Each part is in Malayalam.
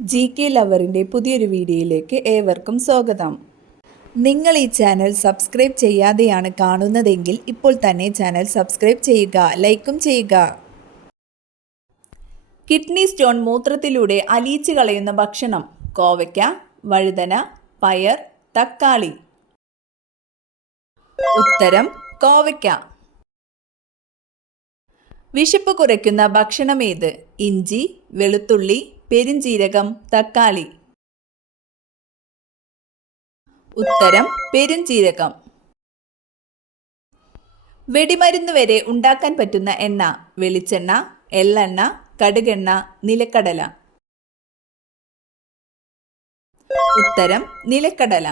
GK ലവറിൻ്റെ പുതിയൊരു വീഡിയോയിലേക്ക് ഏവർക്കും സ്വാഗതം. നിങ്ങൾ ഈ ചാനൽ സബ്സ്ക്രൈബ് ചെയ്യാതെയാണ് കാണുന്നതെങ്കിൽ ഇപ്പോൾ തന്നെ ചാനൽ സബ്സ്ക്രൈബ് ചെയ്യുക, ലൈക്കും ചെയ്യുക. കിഡ്നി സ്റ്റോൺ മൂത്രത്തിലൂടെ അലിയിച്ച് കളയുന്ന ഭക്ഷണം: കോവയ്ക്ക, വഴുതന, പയർ, തക്കാളി. ഉത്തരം കോവയ്ക്ക. വിശപ്പ് കുറയ്ക്കുന്ന ഭക്ഷണമേത്? ഇഞ്ചി, വെളുത്തുള്ളി, പെരിഞ്ജീരകം, തക്കാളി. ഉത്തരം പെരിഞ്ജീരകം. വെടിമരുന്ന് വരെ ഉണ്ടാക്കാൻ പറ്റുന്ന എണ്ണ: വെളിച്ചെണ്ണ, എള്ളെണ്ണ, കടുകെണ്ണ, നിലക്കടല. ഉത്തരം നിലക്കടല.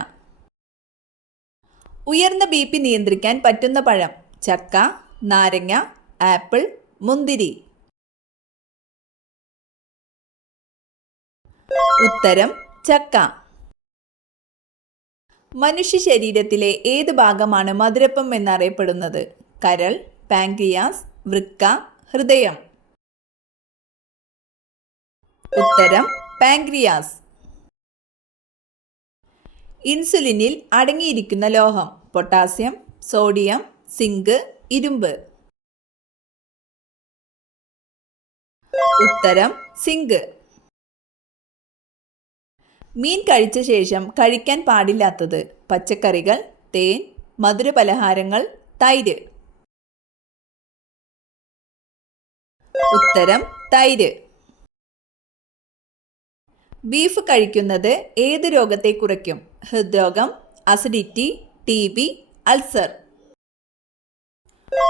ഉയർന്ന BP നിയന്ത്രിക്കാൻ പറ്റുന്ന പഴം: ചക്ക, നാരങ്ങ, ആപ്പിൾ, മുന്തിരി. ഉത്തരം ചക്ക. മനുഷ്യ ശരീരത്തിലെ ഏത് ഭാഗമാണ് മധുരപ്പം എന്നറിയപ്പെടുന്നത്? കരൾ, പാൻക്രിയാസ്, വൃക്ക, ഹൃദയം. ഉത്തരം പാൻക്രിയാസ്. ഇൻസുലിനിൽ അടങ്ങിയിരിക്കുന്ന ലോഹം: പൊട്ടാസ്യം, സോഡിയം, സിങ്ക്, ഇരുമ്പ്. ഉത്തരം സിങ്ക്. മീൻ കഴിച്ച ശേഷം കഴിക്കാൻ പാടില്ലാത്തത്: പച്ചക്കറികൾ, തേൻ, മധുരപലഹാരങ്ങൾ, തൈര്. ഉത്തരം തൈര്. ബീഫ് കഴിക്കുന്നത് ഏത് രോഗത്തെ കുറയ്ക്കും? ഹൃദ്രോഗം, അസിഡിറ്റി, TB, അൾസർ.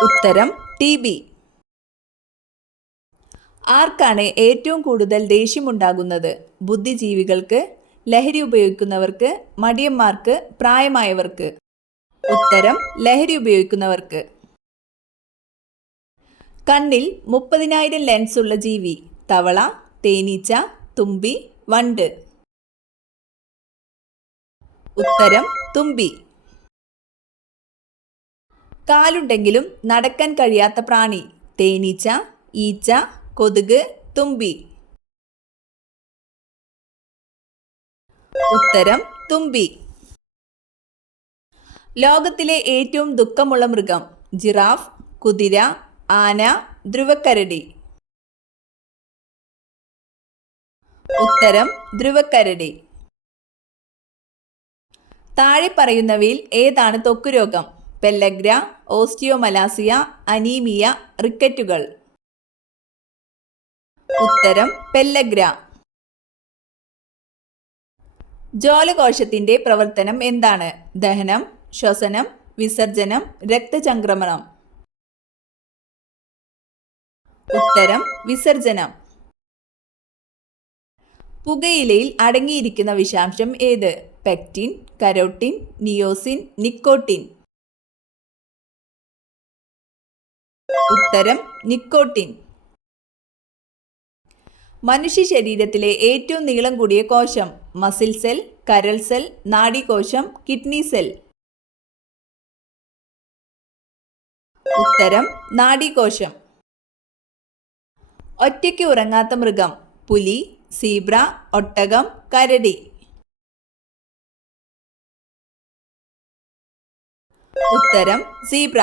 ഉത്തരം TB. ആർക്കാണ് ഏറ്റവും കൂടുതൽ ദേഷ്യമുണ്ടാകുന്നത്? ബുദ്ധിജീവികൾക്ക്, ലഹരി ഉപയോഗിക്കുന്നവർക്ക്, മടിയന്മാർക്ക്, പ്രായമായവർക്ക്. ഉത്തരം ലഹരി ഉപയോഗിക്കുന്നവർക്ക്. കണ്ണിൽ 30,000 ലെൻസ് ഉള്ള ജീവി: തവള, തേനീച്ച, തുമ്പി, വണ്ട്. ഉത്തരം തുമ്പി. കാലുണ്ടെങ്കിലും നടക്കാൻ കഴിയാത്ത പ്രാണി: തേനീച്ച, ഈച്ച, കൊതുക്, തുമ്പി. ഉത്തരം തുമ്പി. ലോകത്തിലെ ഏറ്റവും ദുഃഖമുള്ള മൃഗം: ജിറാഫ്, കുതിര, ആന, ധ്രുവക്കരടി. ഉത്തരം ധ്രുവക്കരടി. താഴെ പറയുന്നവയിൽ ഏതാണ് ത്വക്ക് രോഗം? പെല്ലഗ്ര, ഓസ്റ്റിയോമലാസിയ, അനീമിയ, റിക്കറ്റുകൾ. ഉത്തരം പെല്ലഗ്ര. ജോലകോശത്തിന്റെ പ്രവർത്തനം എന്താണ്? ദഹനം, ശ്വസനം, വിസർജനം, രക്തചംക്രമണം. ഉത്തരം വിസർജനം. പുകയിലയിൽ അടങ്ങിയിരിക്കുന്ന വിഷാംശം ഏത്? Pectin, carotene, niacin, nicotine. ഉത്തരം നിക്കോട്ടിൻ. മനുഷ്യ ശരീരത്തിലെ ഏറ്റവും നീളം കൂടിയ കോശം: മസിൽ സെൽ, കരൾ സെൽ, നാഡീകോശം, കിഡ്നി സെൽ. ഉത്തരം നാഡീകോശം. ഒറ്റയ്ക്ക് ഉറങ്ങാത്ത മൃഗം: പുലി, സീബ്ര, ഒട്ടകം, കരടി. ഉത്തരം സീബ്ര.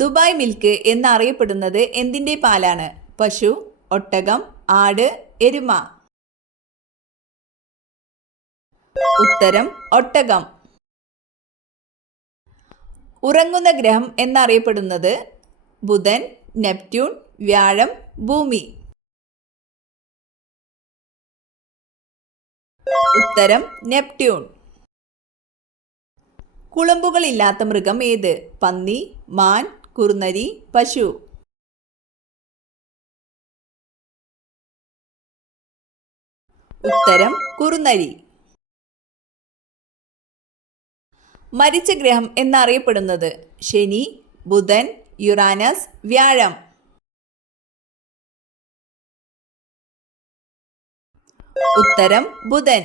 ദുബായ് മിൽക്ക് എന്നറിയപ്പെടുന്നത് എന്തിൻ്റെ പാലാണ്? പശു, ഒട്ടകം, ആട്, എരുമ. ഉത്തരം ഒട്ടകം. ഉറങ്ങുന്ന ഗ്രഹം എന്നറിയപ്പെടുന്നത്: ബുധൻ, നെപ്റ്റ്യൂൺ, വ്യാഴം, ഭൂമി. ഉത്തരം നെപ്റ്റ്യൂൺ. കുളമ്പുകളില്ലാത്ത മൃഗം ഏത്? പന്നി, മാൻ, കുറുനരി, പശു. ഉത്തരം കുറുനരി. മരിച്ച ഗ്രഹം എന്നറിയപ്പെടുന്നത്: ശനി, ബുധൻ, യുറാനസ്, വ്യാഴം. ഉത്തരം ബുധൻ.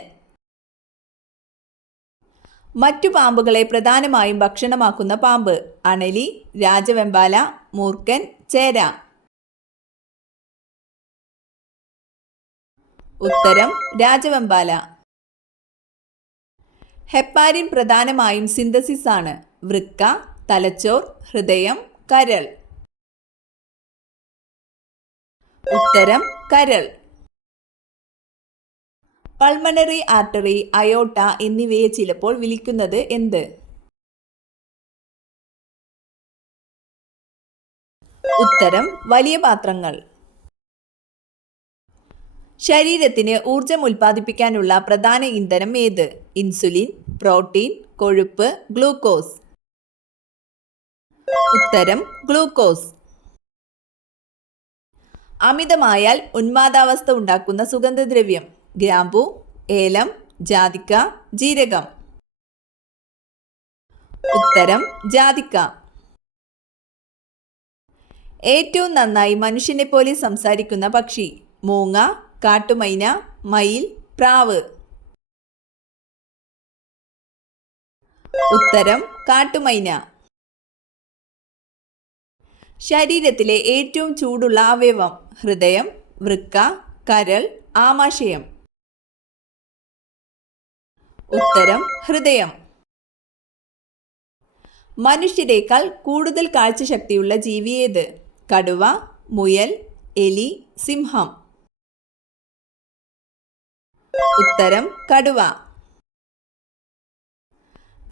മറ്റു പാമ്പുകളെ പ്രധാനമായും ഭക്ഷണമാക്കുന്ന പാമ്പ്: അണലി, രാജവെമ്പാല, മൂർഖൻ, ചേര. ഉത്തരം രാജവെമ്പാല. ഹെപ്പാരിൻ പ്രധാനമായും സിന്തസിസ് ആണ്. വൃക്ക, തലച്ചോർ, ഹൃദയം, കരൾ. ഉത്തരം കരൾ. പൾമണറി ആർട്ടറി, അയോട്ട എന്നിവയെ ചിലപ്പോൾ വിളിക്കുന്നത് എന്ത്? ഉത്തരം വലിയ പാത്രങ്ങൾ. ശരീരത്തിന് ഊർജം ഉൽപ്പാദിപ്പിക്കാനുള്ള പ്രധാന ഇന്ധനം ഏത്? ഇൻസുലിൻ, പ്രോട്ടീൻ, കൊഴുപ്പ്, ഗ്ലൂക്കോസ്. ഉത്തരം ഗ്ലൂക്കോസ്. അമിതമായാൽ ഉന്മാദാവസ്ഥ ഉണ്ടാക്കുന്ന സുഗന്ധദ്രവ്യം? ഗ്രാമ്പു, ഏലം, ജാതിക്ക, ജീരകം. ഉത്തരം ജാതിക്ക. ഏറ്റവും നന്നായി മനുഷ്യനെ പോലെ സംസാരിക്കുന്ന പക്ഷി? മൂങ്ങ, കാട്ടുമൈന, മയിൽ, പ്രാവ്. ഉത്തരം കാട്ടുമൈന. ശരീരത്തിലെ ഏറ്റവും ചൂടുള്ള അവയവം? ഹൃദയം, വൃക്ക, കരൾ, ആമാശയം. ഉത്തരം ഹൃദയം. മനുഷ്യരെക്കാൾ കൂടുതൽ കാഴ്ചശക്തിയുള്ള ജീവി ഏത്? കടുവ, മുയൽ, എലി, സിംഹം. ഉത്തരം കടുവ.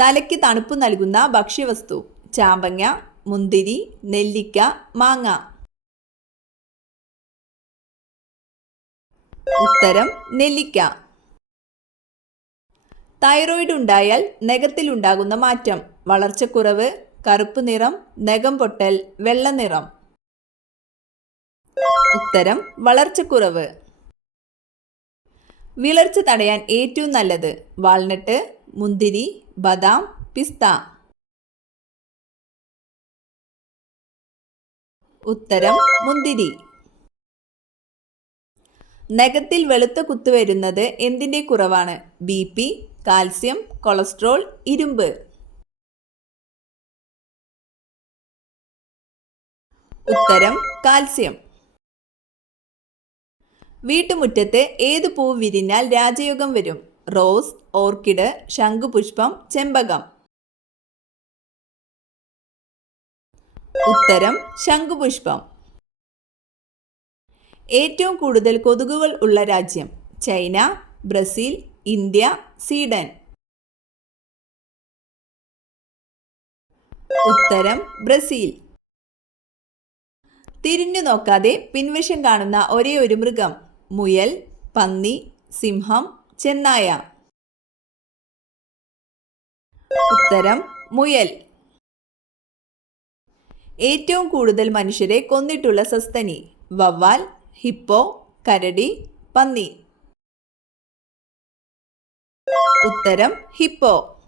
തലയ്ക്ക് തണുപ്പ് നൽകുന്ന ഭക്ഷ്യവസ്തു? ചാമ്പങ്ങ, മുന്തിരി, നെല്ലിക്ക, മാങ്ങ. ഉത്തരം നെല്ലിക്ക. തൈറോയിഡ് ഉണ്ടായാൽ നഖത്തിലുണ്ടാകുന്ന മാറ്റം? വളർച്ചക്കുറവ്, കറുപ്പ് നിറം, നഖം പൊട്ടൽ, വെള്ള നിറം. ഉത്തരം വളർച്ചക്കുറവ്. വിളർച്ച തടയാൻ ഏറ്റവും നല്ലത്? വാൾനട്ട്, മുന്തിരി, ബദാം, പിസ്ത. ഉത്തരം മുന്തിരി. നഖത്തിൽ വെളുത്ത കുത്ത് വരുന്നത് എന്തിൻ്റെ കുറവാണ്? BP, കാൽസ്യം, കൊളസ്ട്രോൾ, ഇരുമ്പ്. ഉത്തരം കാൽസ്യം. വീട്ടുമുറ്റത്ത് ഏത് പൂവ് വിരിഞ്ഞാൽ രാജയോഗം വരും? റോസ്, ഓർക്കിഡ്, ശംഖുപുഷ്പം, ചെമ്പകം. ഉത്തരം ശംഖുപുഷ്പം. ഏറ്റവും കൂടുതൽ കൊതുകുകൾ ഉള്ള രാജ്യം? China, Brazil, India, Sweden. ഉത്തരം ബ്രസീൽ. തിരിഞ്ഞു നോക്കാതെ പിൻവശം കാണുന്ന ഒരേ ഒരു മൃഗം? മുയൽ, പന്നി, സിംഹം, ചെന്നായ. ഉത്തരം മുയൽ. ഏറ്റവും കൂടുതൽ മനുഷ്യരെ കൊന്നിട്ടുള്ള സസ്തനി? വവ്വാൽ, ഹിപ്പോ, കരടി, പന്നി. ഉത്തരം ഹിപ്പോ.